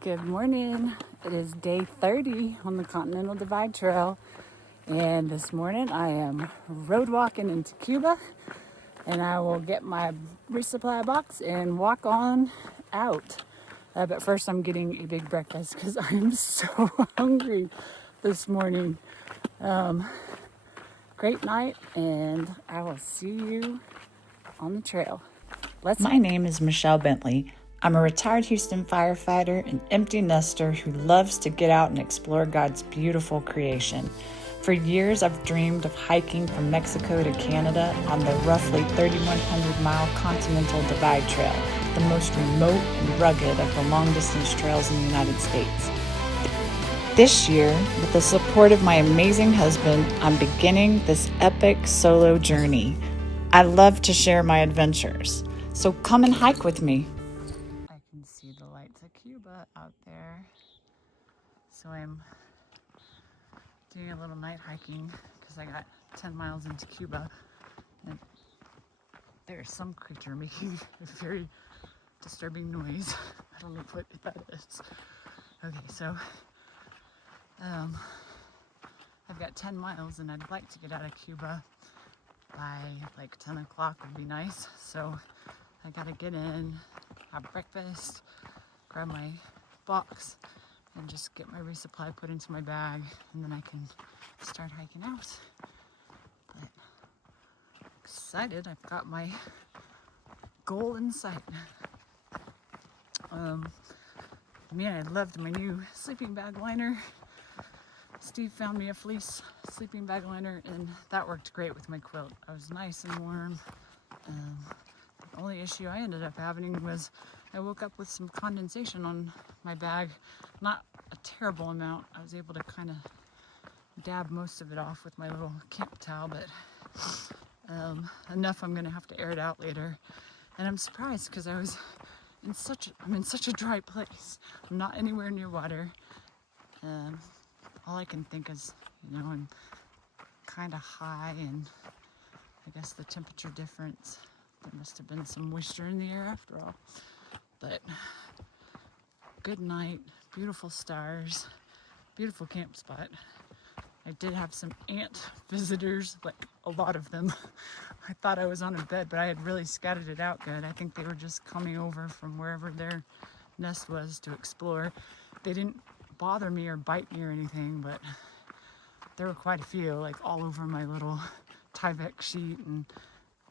Good morning. It is day 30 on the Continental Divide Trail, and this morning I am road walking into Cuba, and I will get my resupply box and walk on out. But first I'm getting a big breakfast because I'm so hungry this morning. Great night, and I will see you on the trail. My name is Michelle Bentley. I'm a retired Houston firefighter and empty nester who loves to get out and explore God's beautiful creation. For years, I've dreamed of hiking from Mexico to Canada on the roughly 3,100-mile Continental Divide Trail, the most remote and rugged of the long-distance trails in the United States. This year, with the support of my amazing husband, I'm beginning this epic solo journey. I love to share my adventures, so come and hike with me. I can see the lights of Cuba out there. So I'm doing a little night hiking because I got 10 miles into Cuba and there's some creature making a very disturbing noise. I don't know what that is. Okay, so I've got 10 miles and I'd like to get out of Cuba by like 10 o'clock would be nice. So I gotta get in, have breakfast, grab my box, and just get my resupply put into my bag, and then I can start hiking out. But excited, I've got my goal in sight. Man, I loved my new sleeping bag liner. Steve found me a fleece sleeping bag liner, and that worked great with my quilt. I was nice and warm. The only issue I ended up having was I woke up with some condensation on my bag. Not a terrible amount. I was able to kind of dab most of it off with my little camp towel, but enough I'm gonna have to air it out later. And I'm surprised because I'm in such a dry place. I'm not anywhere near water. All I can think is, I'm kind of high, and I guess the temperature difference. There must have been some moisture in the air after all. But good night, beautiful stars, beautiful camp spot. I did have some ant visitors, like a lot of them. I thought I was on a bed, but I had really scattered it out good. I think they were just coming over from wherever their nest was to explore. They didn't bother me or bite me or anything, but there were quite a few, like all over my little Tyvek sheet, and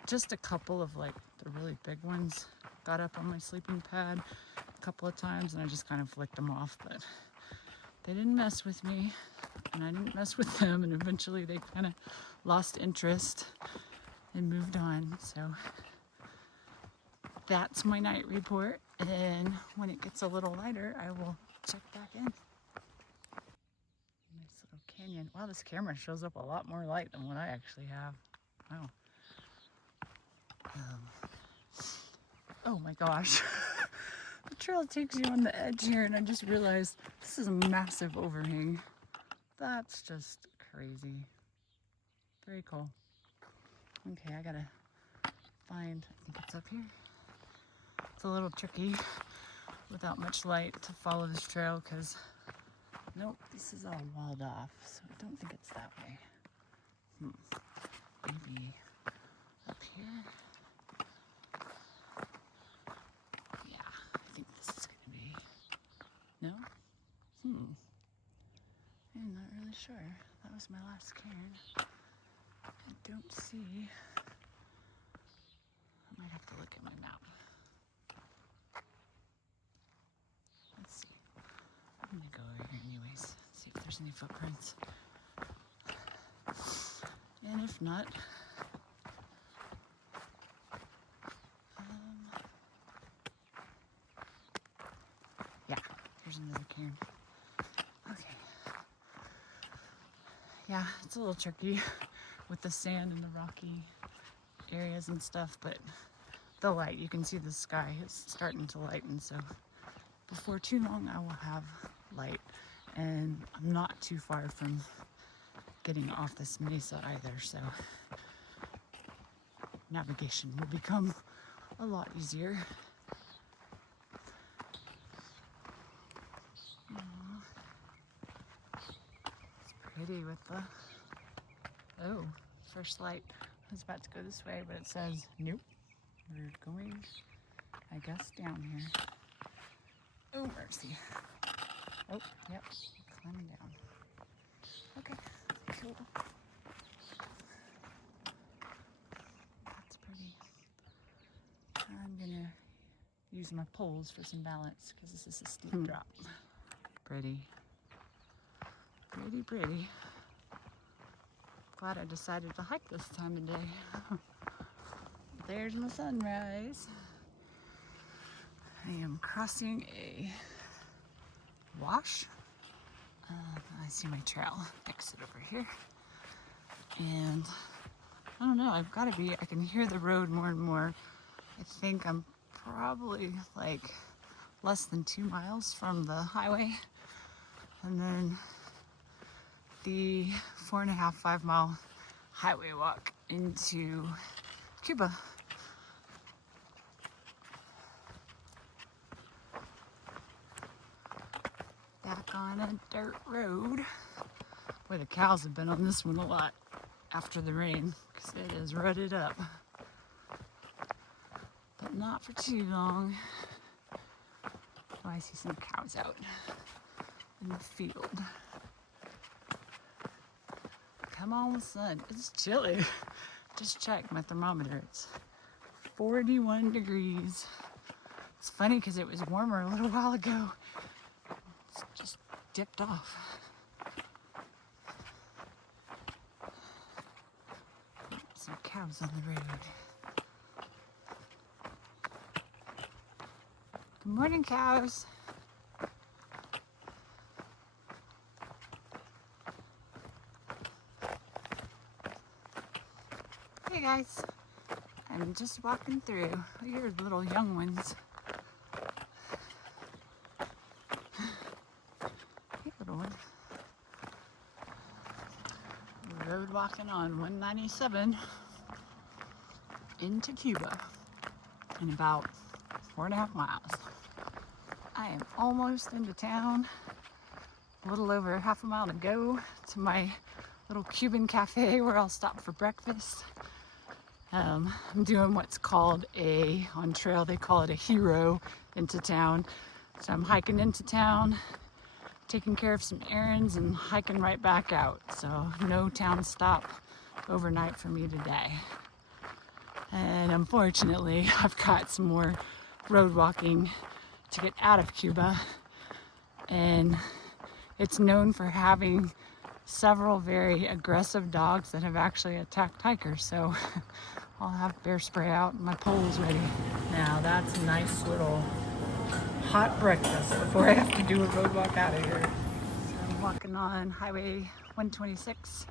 just a couple of like the really big ones got up on my sleeping pad a couple of times, and I just kind of flicked them off, but they didn't mess with me and I didn't mess with them, and eventually they kind of lost interest and moved on. So that's my night report, and when it gets a little lighter I will check back in. Nice little canyon. Wow, this camera shows up a lot more light than what I actually have. Wow. Oh my gosh. The trail takes you on the edge here, and I just realized this is a massive overhang. That's just crazy. Very cool. Okay, I gotta find, I think it's up here. It's a little tricky without much light to follow this trail because, nope, this is all walled off, so I don't think it's that way. Maybe up here? Yeah, I think this is gonna be, no? I'm not really sure. That was my last cairn. I don't see. I might have to look at my map. Let's see. I'm gonna go over here anyways, see if there's any footprints. And if not, yeah, here's another cairn. Okay. Yeah, it's a little tricky with the sand and the rocky areas and stuff, but the light, you can see the sky is starting to lighten, so before too long I will have light, and I'm not too far from getting off this mesa either, so navigation will become a lot easier. pretty with the, oh, first light. I was about to go this way, but it says, nope, we're going, I guess, down here. Oh, mercy. Oh, yep, climbing down. Okay, cool. That's pretty. I'm gonna use my poles for some balance because this is a steep drop. Pretty. Pretty, pretty. Glad I decided to hike this time of day. There's my sunrise. I am crossing a wash. I see my trail exit over here. And I don't know, I've got to be, I can hear the road more and more. I think I'm probably like less than 2 miles from the highway. And then the 4.5, 5 mile highway walk into Cuba. Back on a dirt road. Boy, the cows have been on this one a lot after the rain because it is rutted up. But not for too long. Oh, I see some cows out in the field. Come on, sun. It's chilly. Just checked my thermometer. It's 41 degrees. It's funny because it was warmer a little while ago. It's just dipped off. Some cows on the road. Good morning, cows. Hey guys, I'm just walking through. You're little young ones. Hey little one. Road walking on 197 into Cuba in about 4.5 miles. I am almost into town. A little over half a mile to go to my little Cuban Cafe where I'll stop for breakfast. I'm doing what's called on trail, they call it a hero into town. So I'm hiking into town, taking care of some errands and hiking right back out. So no town stop overnight for me today. And unfortunately, I've got some more road walking to get out of Cuba. And it's known for having several very aggressive dogs that have actually attacked hikers. So I'll have bear spray out and my poles ready. Now that's a nice little hot breakfast before I have to do a road walk out of here. So I'm walking on Highway 126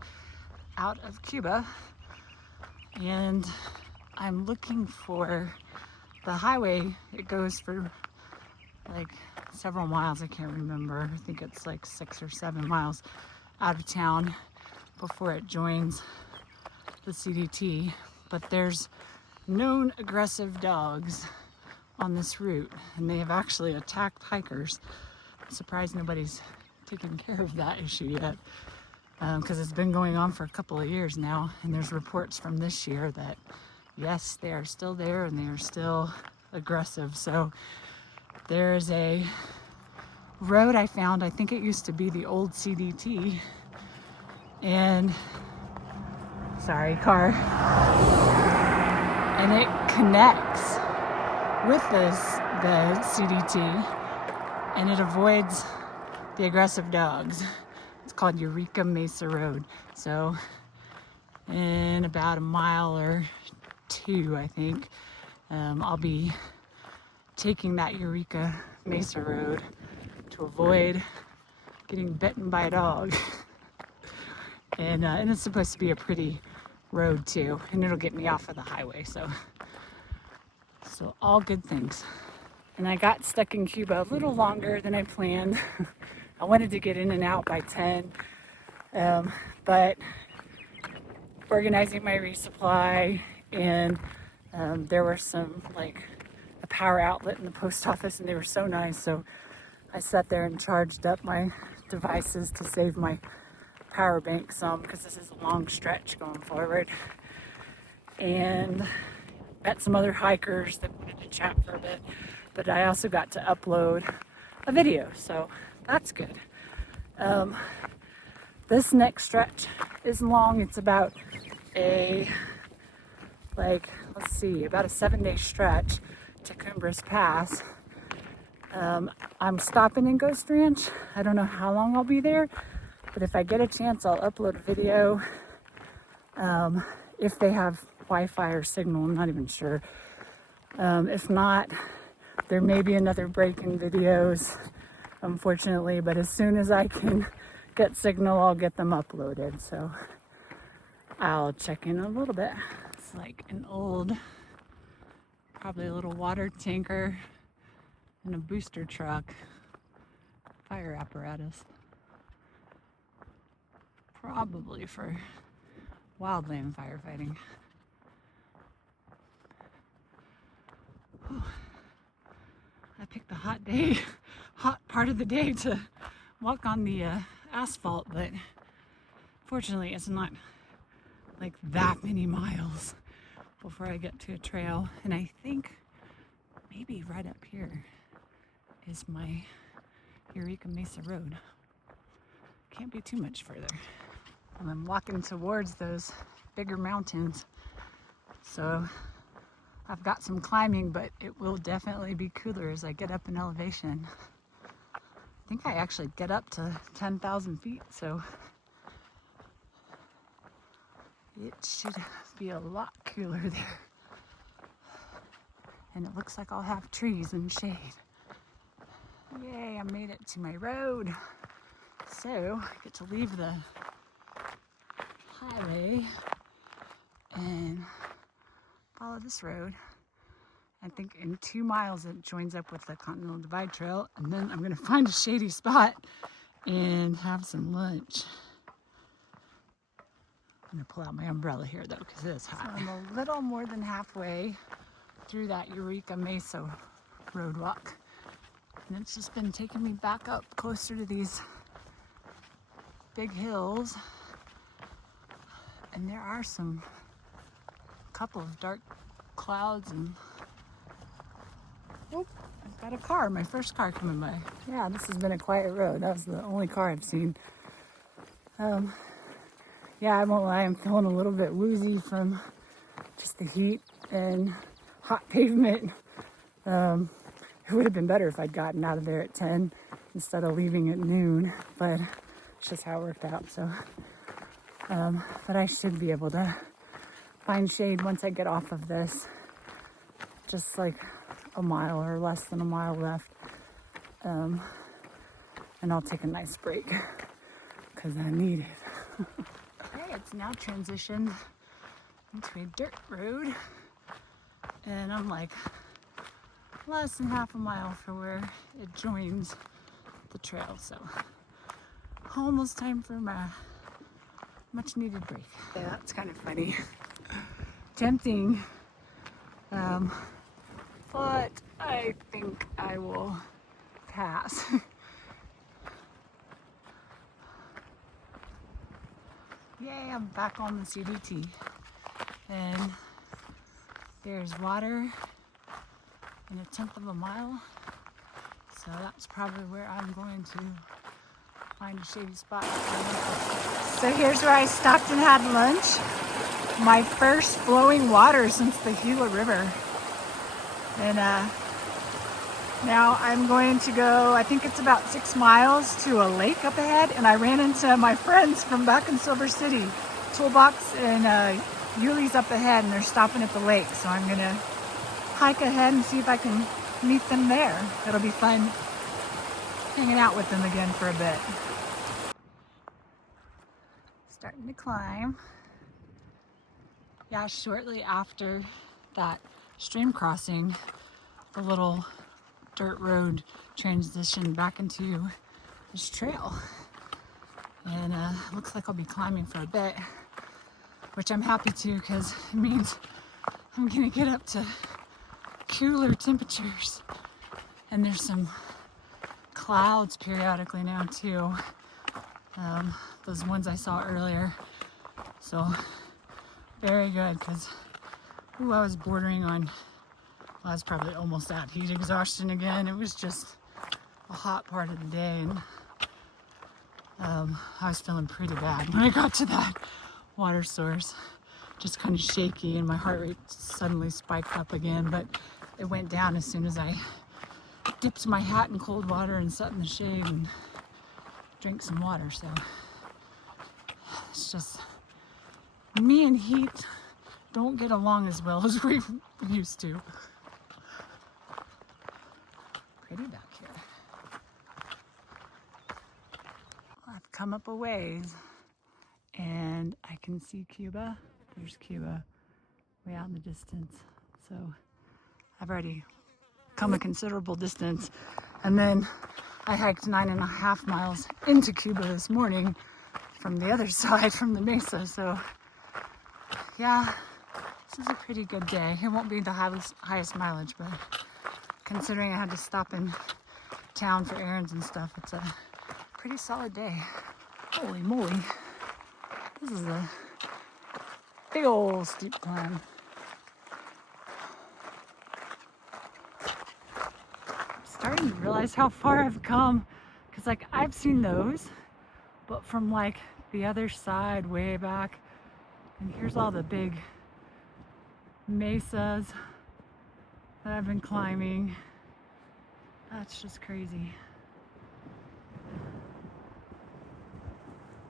out of Cuba, and I'm looking for the highway. It goes for like several miles, I can't remember. I think it's like 6 or 7 miles out of town before it joins the CDT. But there's known aggressive dogs on this route, and they have actually attacked hikers. I'm surprised nobody's taken care of that issue yet, because it's been going on for a couple of years now, and there's reports from this year that yes, they are still there and they are still aggressive. So there's a road I found, I think it used to be the old CDT, and sorry, car, and it connects with the CDT, and it avoids the aggressive dogs. It's called Eureka Mesa Road. So in about a mile or 2, I think, I'll be taking that Eureka Mesa Road to avoid getting bitten by a dog. And it's supposed to be a pretty road too, and it'll get me off of the highway, so all good things. And I got stuck in Cuba a little longer than I planned. I wanted to get in and out by 10, but organizing my resupply, and there were some, like, a power outlet in the post office, and they were so nice, so I sat there and charged up my devices to save my power bank some because this is a long stretch going forward. And met some other hikers that wanted to chat for a bit. But I also got to upload a video, so that's good. This next stretch is long. It's about about a 7-day stretch to Cumbres Pass. I'm stopping in Ghost Ranch. I don't know how long I'll be there, but if I get a chance, I'll upload a video. If they have Wi-Fi or signal, I'm not even sure. If not, there may be another break in videos, unfortunately, but as soon as I can get signal, I'll get them uploaded. So I'll check in a little bit. It's like an old, probably a little water tanker and a booster truck, fire apparatus. Probably for wildland firefighting. Whew. I picked the hot part of the day to walk on the asphalt, but fortunately it's not like that many miles before I get to a trail. And I think maybe right up here is my Eureka Mesa Road. Can't be too much further. And I'm walking towards those bigger mountains. So I've got some climbing, but it will definitely be cooler as I get up in elevation. I think I actually get up to 10,000 feet, so it should be a lot cooler there. And it looks like I'll have trees and shade. Yay, I made it to my road. So I get to leave the highway and follow this road. I think in 2 miles it joins up with the Continental Divide Trail, and then I'm gonna find a shady spot and have some lunch. I'm gonna pull out my umbrella here though, because it is hot. So I'm a little more than halfway through that Eureka Mesa road walk, and it's just been taking me back up closer to these big hills, and there are couple of dark clouds, and oh, I've got a car, my first car coming by. Yeah, this has been a quiet road. That was the only car I've seen. Yeah, I won't lie, I'm feeling a little bit woozy from just the heat and hot pavement. It would have been better if I'd gotten out of there at 10 instead of leaving at noon, but it's just how it worked out. So, but I should be able to find shade once I get off of this. Just like a mile or less than a mile left. And I'll take a nice break because I need it. Okay, it's now transitioned into a dirt road. And I'm like less than half a mile from where it joins the trail. So almost time for my much needed break. Yeah, that's kind of funny. Tempting. But I think I will pass. Yay, I'm back on the CDT. And there's water in 1/10 of a mile. So that's probably where I'm going to find a shady spot. So here's where I stopped and had lunch. My first flowing water since the Gila River. And now I'm going to go, I think it's about 6 miles to a lake up ahead. And I ran into my friends from back in Silver City. Toolbox and Yuli's up ahead, and they're stopping at the lake. So I'm gonna hike ahead and see if I can meet them there. It'll be fun hanging out with them again for a bit. Starting to climb. Yeah, shortly after that stream crossing, the little dirt road transitioned back into this trail. And looks like I'll be climbing for a bit, which I'm happy to, because it means I'm gonna get up to cooler temperatures. And there's some clouds periodically now too. those ones I saw earlier. So very good, because I was bordering on, I was probably almost at heat exhaustion again. It was just a hot part of the day, and I was feeling pretty bad when I got to that water source. Just kind of shaky, and my heart rate suddenly spiked up again, but it went down as soon as I dipped my hat in cold water and sat in the shade and drank some water. So it's just, me and heat don't get along as well as we used to. Pretty back here. I've come up a ways and I can see Cuba. There's Cuba way out in the distance. So I've already come a considerable distance. And then I hiked 9.5 miles into Cuba this morning from the other side, from the mesa. So yeah, this is a pretty good day. It won't be the highest mileage, but considering I had to stop in town for errands and stuff, it's a pretty solid day. Holy moly. This is a big old steep climb. I'm starting to realize how far I've come, because like I've seen those, but from like the other side way back, and here's all the big mesas that I've been climbing. That's just crazy.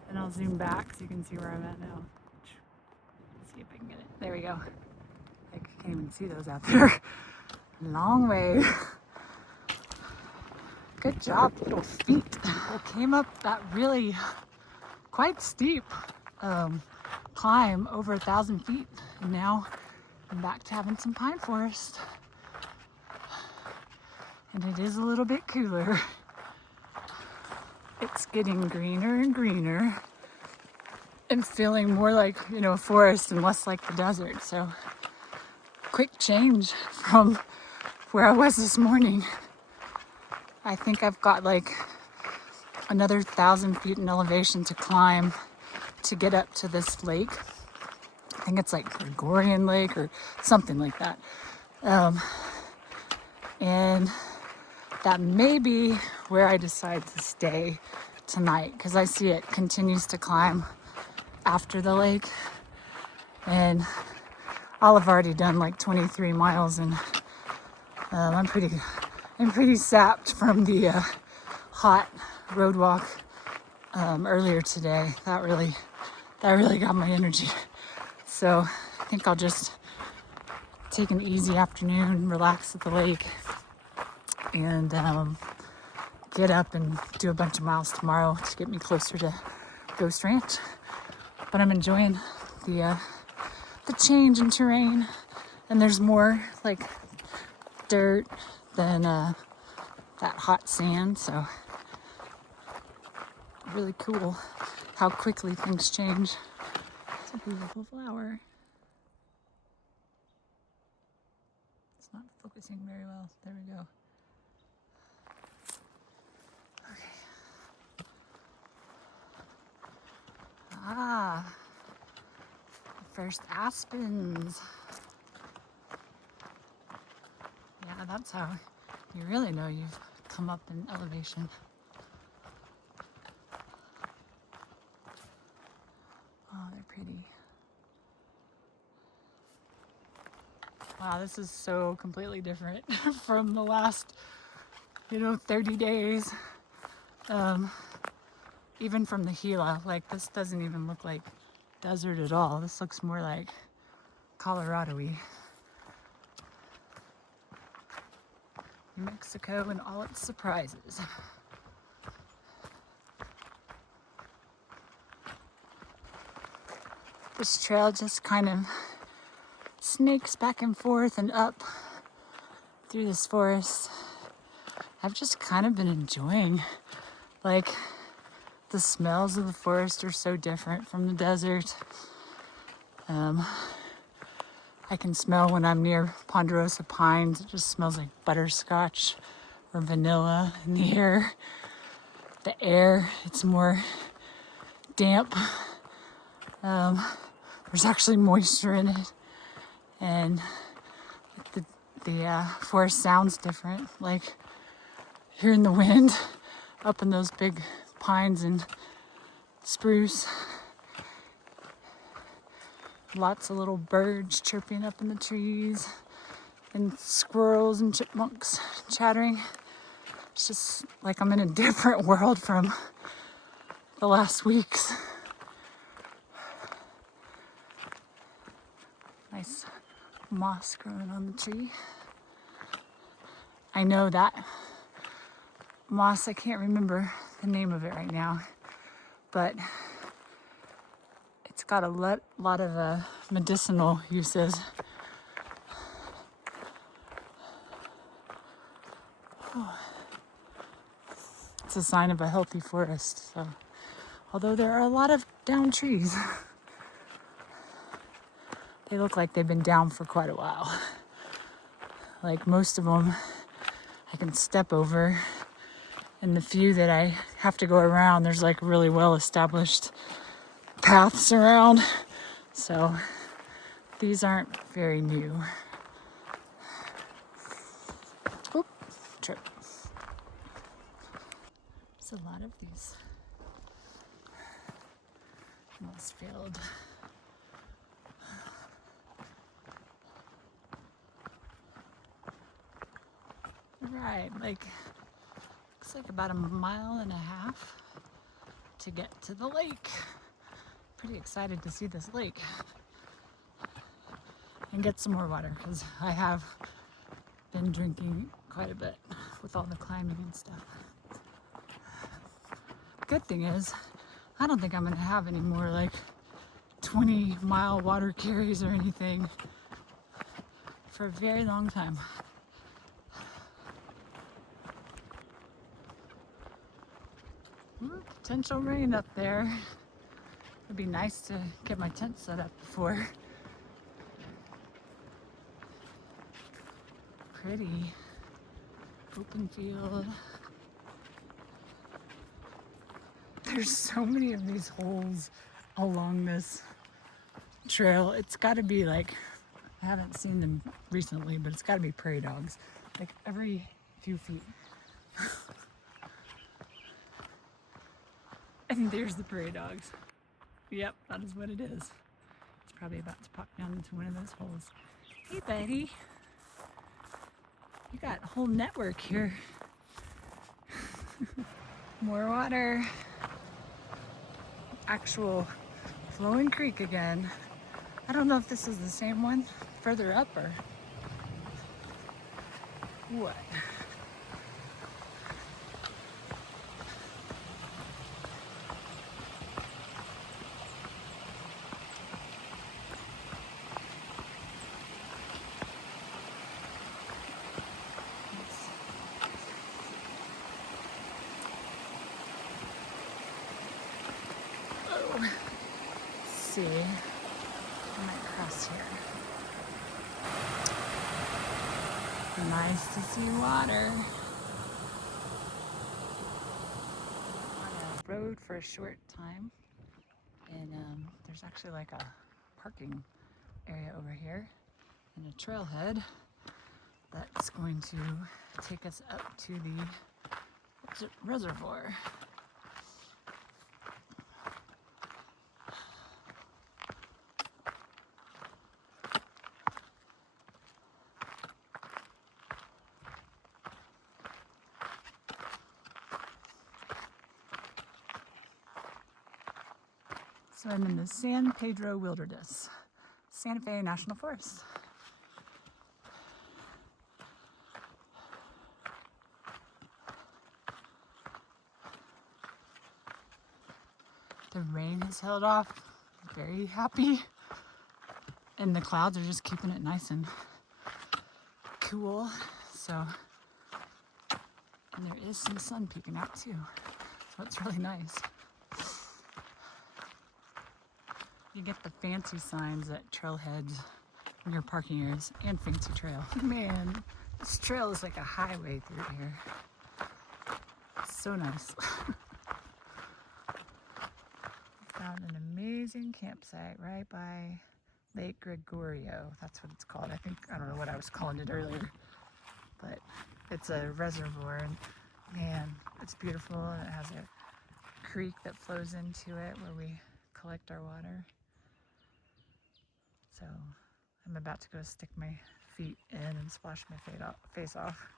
And I'll zoom back so you can see where I'm at now. See if I can get it. There we go. I can't even see those out there. Long way. Good job, little feet. I came up that really quite steep climb, over 1,000 feet, and now I'm back to having some pine forest. And it is a little bit cooler. It's getting greener and greener and feeling more like, you know, a forest and less like the desert. So quick change from where I was this morning. I think I've got like another 1,000 feet in elevation to climb to get up to this lake. I think it's like Gregorian Lake or something like that. And that may be where I decide to stay tonight, because I see it continues to climb after the lake, and I'll have already done like 23 miles, and I'm pretty sapped from the hot road walk earlier today. That really got my energy. So I think I'll just take an easy afternoon, relax at the lake, and get up and do a bunch of miles tomorrow to get me closer to Ghost Ranch. But I'm enjoying the change in terrain, and there's more like dirt than that hot sand. So really cool how quickly things change. It's a beautiful flower. It's not focusing very well. There we go. Ah, first aspens. Yeah, that's how you really know you've come up in elevation. Oh, they're pretty. Wow, this is so completely different from the last, 30 days. Even from the Gila, like this doesn't even look like desert at all. This looks more like Colorado-y. New Mexico and all its surprises. This trail just kind of snakes back and forth and up through this forest. I've just kind of been enjoying, like, the smells of the forest are so different from the desert. I can smell when I'm near ponderosa pines. It just smells like butterscotch or vanilla in the air. The air, it's more damp. There's actually moisture in it, and the forest sounds different. Like hearing the wind up in those big pines and spruce. Lots of little birds chirping up in the trees, and squirrels and chipmunks chattering. It's just like I'm in a different world from the last weeks. Nice moss growing on the tree. I know that moss, I can't remember the name of it right now, but it's got a lot of medicinal uses. It's a sign of a healthy forest. So, although there are a lot of down trees, they look like they've been down for quite a while. Like most of them, I can step over, and the few that I have to go around, there's like really well established paths around. So these aren't very new. Oop, trip. There's a lot of these moss field. Right, like looks like about 1.5 miles to get to the lake. Pretty excited to see this lake and get some more water, because I have been drinking quite a bit with all the climbing and stuff. Good thing is, I don't think I'm gonna have any more like 20-mile water carries or anything for a very long time. Potential rain up there. It'd be nice to get my tent set up before. Pretty open field. There's so many of these holes along this trail. It's got to be like, I haven't seen them recently, but it's got to be prairie dogs, like every few feet. And there's the prairie dogs. Yep, that is what it is. It's probably about to pop down into one of those holes. Hey, buddy. You got a whole network here. More water. Actual flowing creek again. I don't know if this is the same one further up or what. See, I might cross here. Nice to see water. On a road for a short time, and there's actually like a parking area over here and a trailhead that's going to take us up to the reservoir. So I'm in the San Pedro Wilderness, Santa Fe National Forest. The rain has held off, very happy. And the clouds are just keeping it nice and cool. So, and there is some sun peeking out too. So it's really nice. You get the fancy signs at trailheads near parking areas and fancy trail. Man, this trail is like a highway through here. So nice. amazing campsite right by Lake Gregorio. That's what it's called. I don't know what I was calling it earlier, but it's a reservoir, and man, it's beautiful, and it has a creek that flows into it where we collect our water. So I'm about to go stick my feet in and splash my face off.